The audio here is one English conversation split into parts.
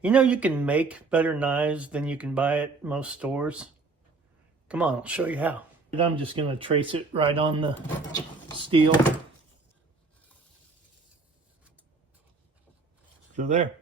You know you can make better knives than you can buy at most stores. Come on, I'll show you how. And I'm just going to trace it right on the steel. So there.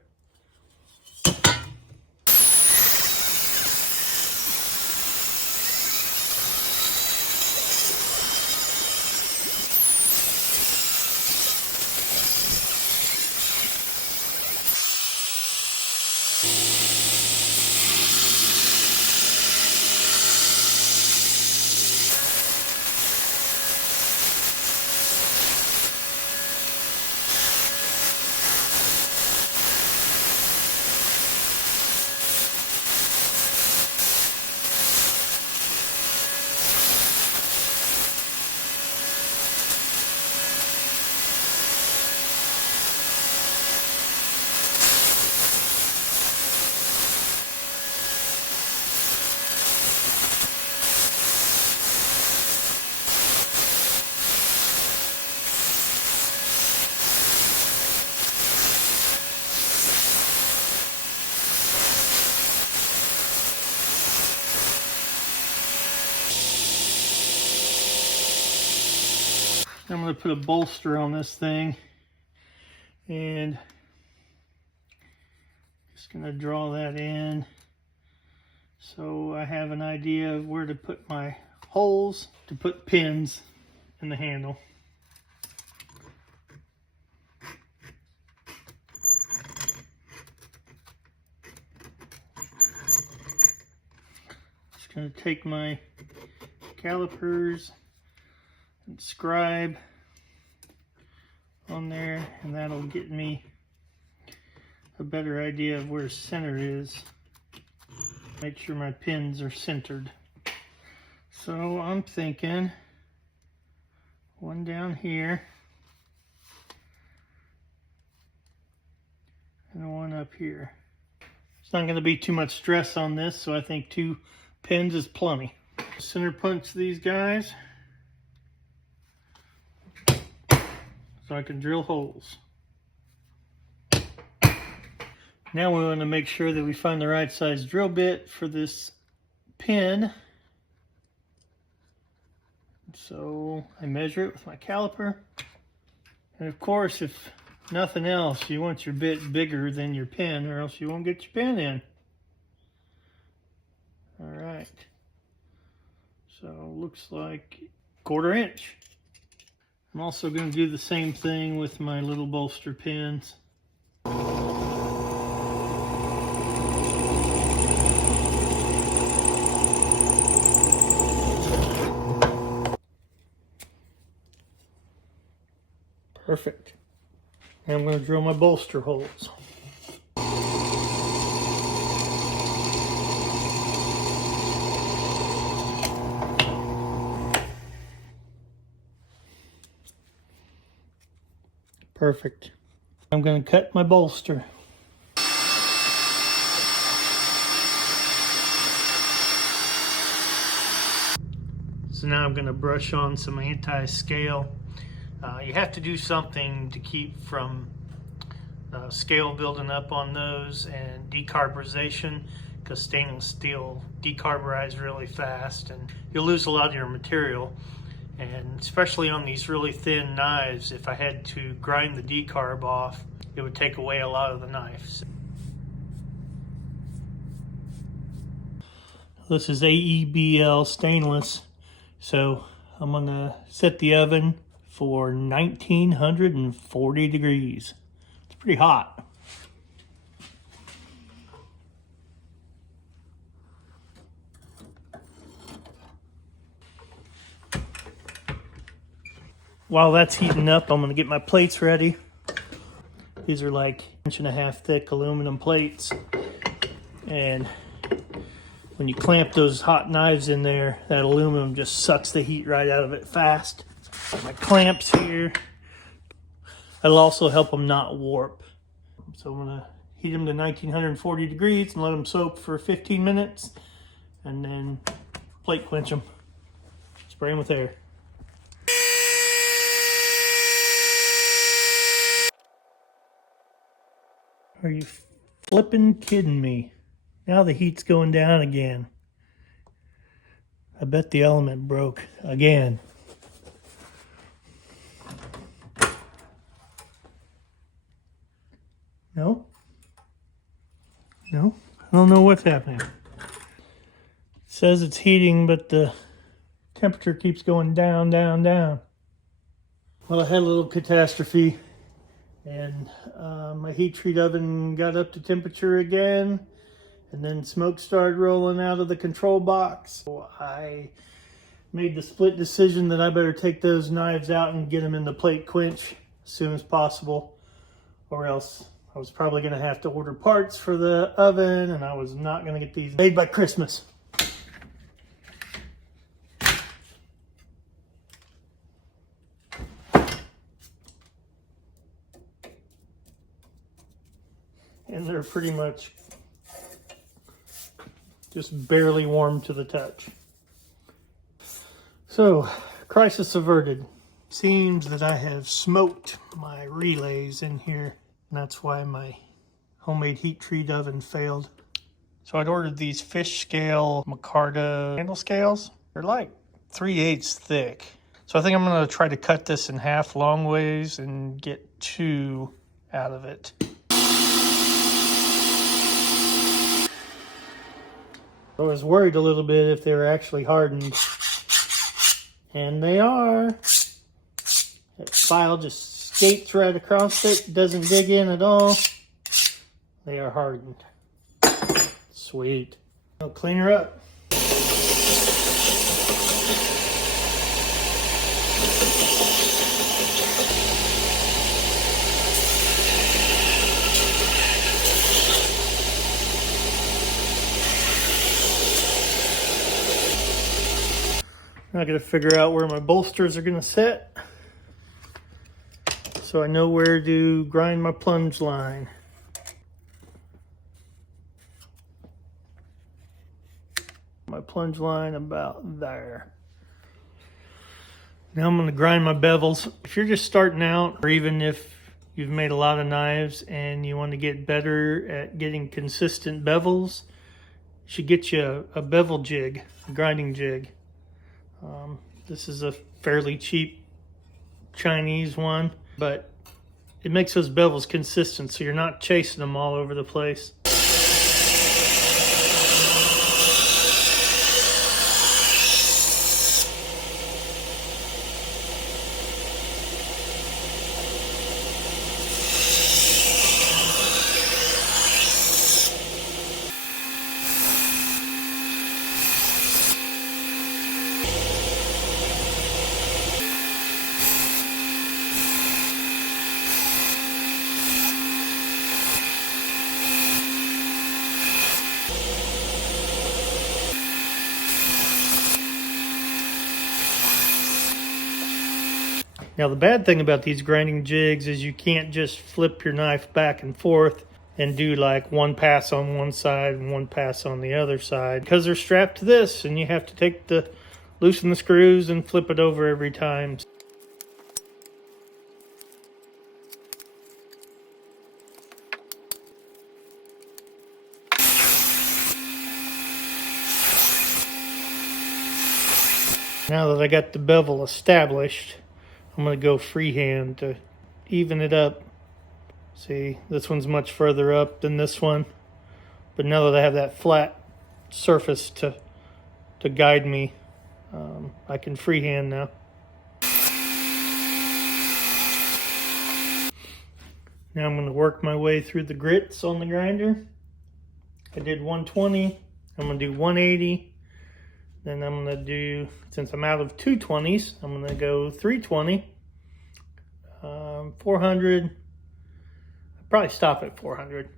I'm going to put a bolster on this thing and just going to draw that in so I have an idea of where to put my holes to put pins in the handle. Just going to take my calipers and scribe on there, and that'll get me a better idea of where center is. Make sure my pins are centered. So I'm thinking one down here and one up here. It's not going to be too much stress on this, so I think 2 pins is plenty. Center punch these guys so I can drill holes. Now we want to make sure that we find the right size drill bit for this pin. So I measure it with my caliper. And of course, if nothing else, you want your bit bigger than your pin or else you won't get your pin in. All right. So looks like 1/4 inch. I'm also going to do the same thing with my little bolster pins. Perfect. Now I'm going to drill my bolster holes. Perfect. I'm going to cut my bolster. So now I'm going to brush on some anti-scale. You have to do something to keep from scale building up on those and decarburization, because stainless steel decarburizes really fast and you'll lose a lot of your material. And especially on these really thin knives, if I had to grind the decarb off, it would take away a lot of the knife. This is AEB-L stainless, so I'm gonna set the oven for 1940 degrees. It's pretty hot. While that's heating up, I'm going to get my plates ready. These are like 1.5 inch thick aluminum plates. And when you clamp those hot knives in there, that aluminum just sucks the heat right out of it fast. Got my clamps here. That'll also help them not warp. So I'm going to heat them to 1940 degrees and let them soak for 15 minutes. And then plate quench them. Spray them with air. Are you Flippin' kidding me. Now the heat's going down again. I bet the element broke again. No? No? I don't know what's happening. It says it's heating, but the temperature keeps going down, down, down. Well, I had a little catastrophe, and my heat treat oven got up to temperature again, and then smoke started rolling out of the control box. So I made the split decision that I better take those knives out and get them in the plate quench as soon as possible, or else I was probably going to have to order parts for the oven, and I was not going to get these made by Christmas. And they're pretty much just barely warm to the touch. So, crisis averted. Seems that I have smoked my relays in here. And that's why my homemade heat treat oven failed. So I'd ordered these fish scale micarta handle scales. They're like 3/8 thick. So I think I'm going to try to cut this in half long ways and get 2 out of it. I was worried a little bit if they were actually hardened. And they are. That file just skates right across it, doesn't dig in at all. They are hardened. Sweet. I'll clean her up. Now I gotta figure out where my bolsters are gonna sit, so I know where to grind my plunge line. My plunge line about there. Now I'm gonna grind my bevels. If you're just starting out, or even if you've made a lot of knives and you want to get better at getting consistent bevels, you should get you a bevel jig, a grinding jig. This is a fairly cheap Chinese one, but it makes those bevels consistent so you're not chasing them all over the place. Now the bad thing about these grinding jigs is you can't just flip your knife back and forth and do like one pass on one side and one pass on the other side, because they're strapped to this and you have to loosen the screws and flip it over every time. Now that I got the bevel established, I'm going to go freehand to even it up. See, this one's much further up than this one. But now that I have that flat surface to guide me, I can freehand now. Now I'm going to work my way through the grits on the grinder. I did 120. I'm going to do 180. Then I'm going to do, since I'm out of 220s, I'm going to go 320, 400. I'll probably stop at 400.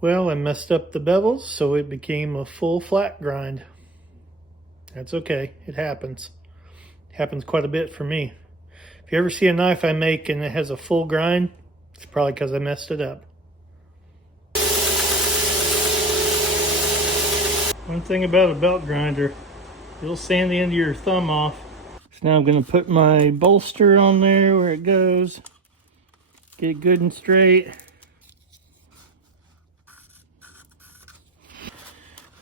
Well, I messed up the bevels, so it became a full flat grind. That's okay. It happens. It happens quite a bit for me. If you ever see a knife I make and it has a full grind, it's probably because I messed it up. One thing about a belt grinder, You'll sand the end of your thumb off. So now I'm going to put my bolster on there where it goes. Get it good and straight.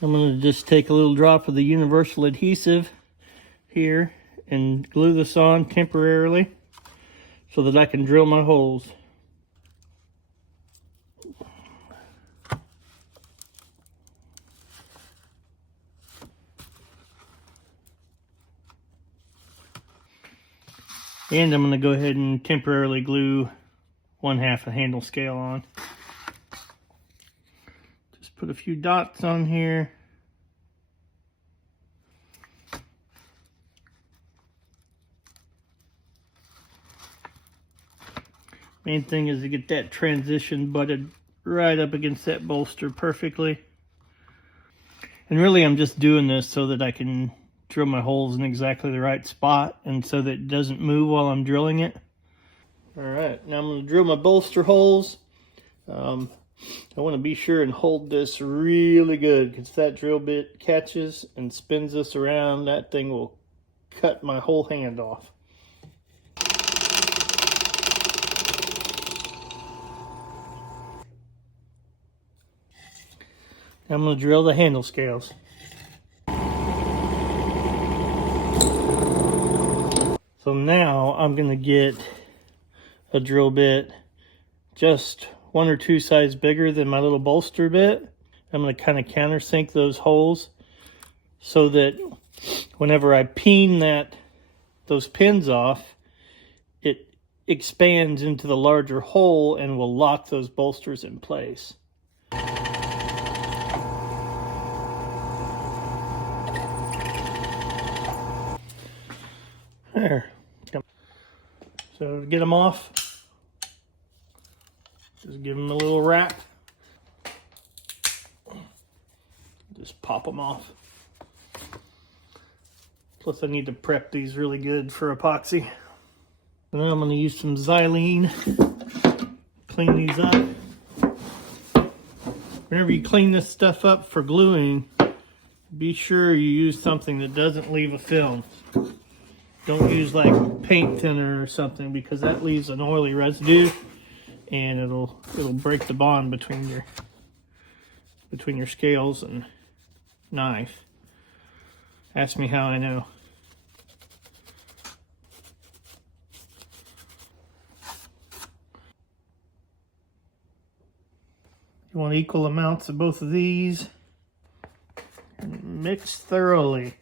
I'm going to just take a little drop of the universal adhesive here and glue this on temporarily so that I can drill my holes. And I'm going to go ahead and temporarily glue 1/2 a handle scale on. Just put a few dots on here. Main thing is to get that transition butted right up against that bolster perfectly. And really I'm just doing this so that I can drill my holes in exactly the right spot and so that it doesn't move while I'm drilling it. Alright, now I'm going to drill my bolster holes. I want to be sure and hold this really good, because if that drill bit catches and spins this around, that thing will cut my whole hand off. Now I'm going to drill the handle scales. So now I'm going to get a drill bit just 1 or 2 sizes bigger than my little bolster bit. I'm going to kind of countersink those holes so that whenever I peen those pins off, it expands into the larger hole and will lock those bolsters in place. There. So to get them off, just give them a little wrap. Just pop them off. Plus I need to prep these really good for epoxy. And then I'm going to use some xylene. Clean these up. Whenever you clean this stuff up for gluing, be sure you use something that doesn't leave a film. Don't use like paint thinner or something, because that leaves an oily residue and it'll break the bond between your scales and knife. Ask me how I know. You want equal amounts of both of these and mix thoroughly.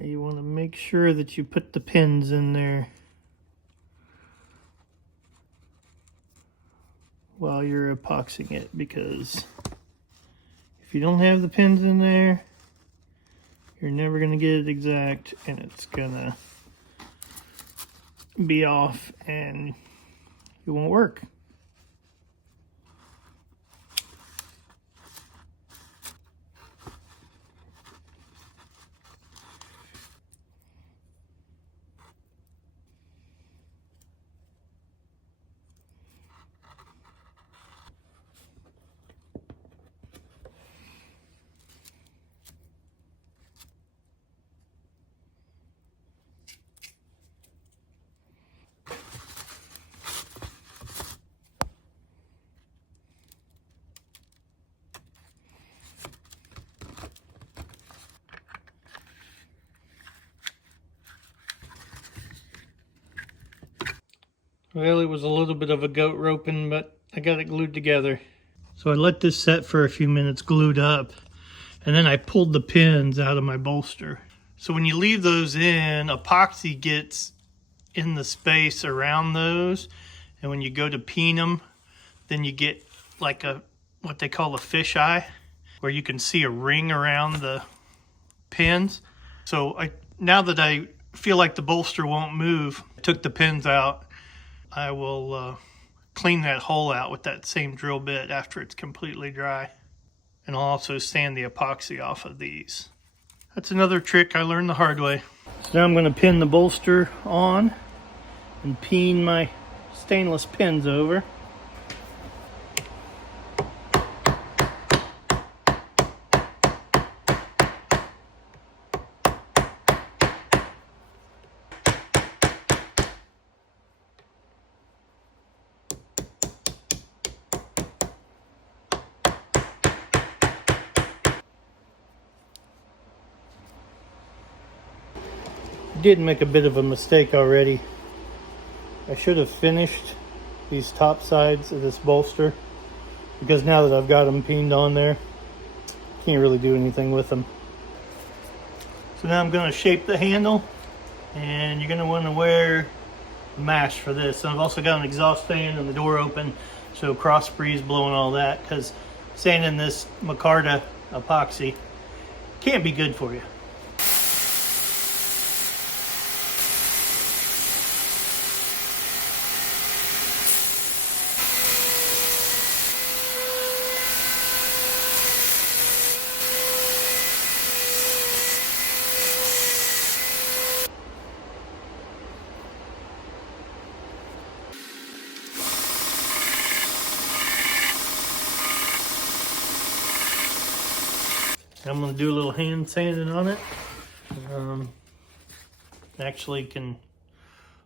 You want to make sure that you put the pins in there while you're epoxying it, because if you don't have the pins in there, you're never going to get it exact and it's going to be off and it won't work. Well, it was a little bit of a goat roping, but I got it glued together. So I let this set for a few minutes glued up, and then I pulled the pins out of my bolster. So when you leave those in, epoxy gets in the space around those, and when you go to peen them, then you get like what they call a fisheye, where you can see a ring around the pins. So now that I feel like the bolster won't move, I took the pins out. I will clean that hole out with that same drill bit after it's completely dry. And I'll also sand the epoxy off of these. That's another trick I learned the hard way. So now I'm going to pin the bolster on and peen my stainless pins over. Did make a bit of a mistake already. I should have finished these top sides of this bolster, because now that I've got them peened on there, can't really do anything with them. So now I'm going to shape the handle, and you're going to want to wear a mash for this. And I've also got an exhaust fan and the door open, so cross breeze blowing all that, because sanding this micarta epoxy can't be good for you. I'm going to do a little hand sanding on it. Actually can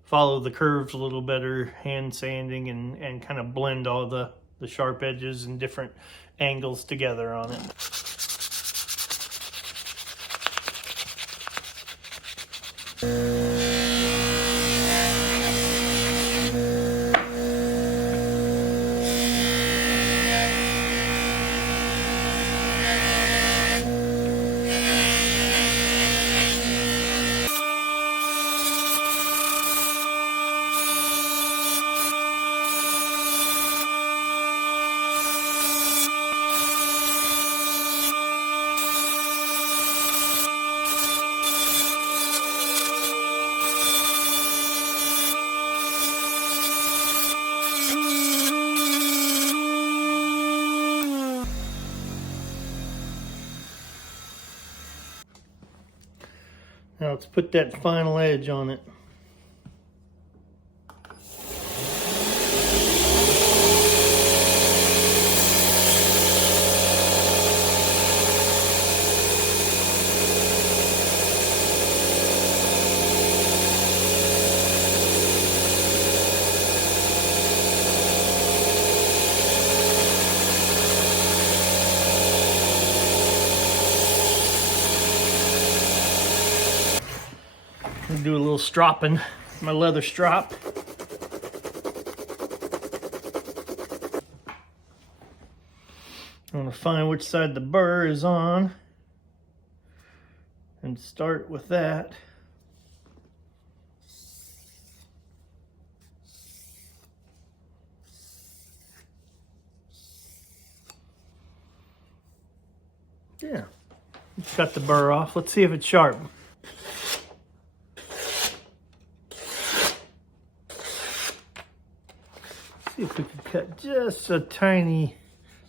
follow the curves a little better hand sanding, and kind of blend all the sharp edges and different angles together on it. Now let's put that final edge on it. Do a little stropping, my leather strop. I'm going to find which side the burr is on and start with that. Yeah, cut the burr off. Let's see if it's sharp. See if we can cut just a tiny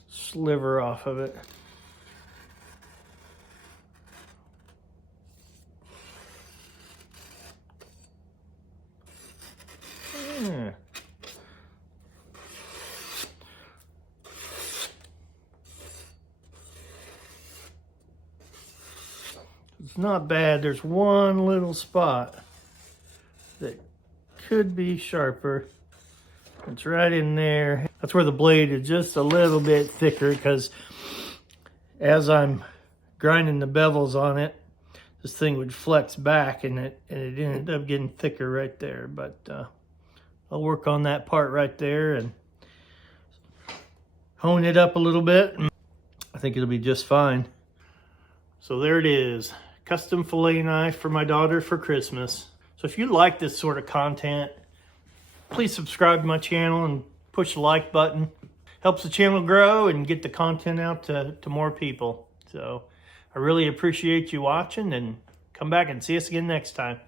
sliver off of it. Yeah. It's not bad. There's one little spot that could be sharper. It's right in there. That's where the blade is just a little bit thicker, because as I'm grinding the bevels on it, this thing would flex back, and it ended up getting thicker right there. But I'll work on that part right there and hone it up a little bit. I think it'll be just fine. So there it is. Custom fillet knife for my daughter for Christmas. So if you like this sort of content, please subscribe to my channel and push the like button. Helps the channel grow and get the content out to more people. So I really appreciate you watching, and come back and see us again next time.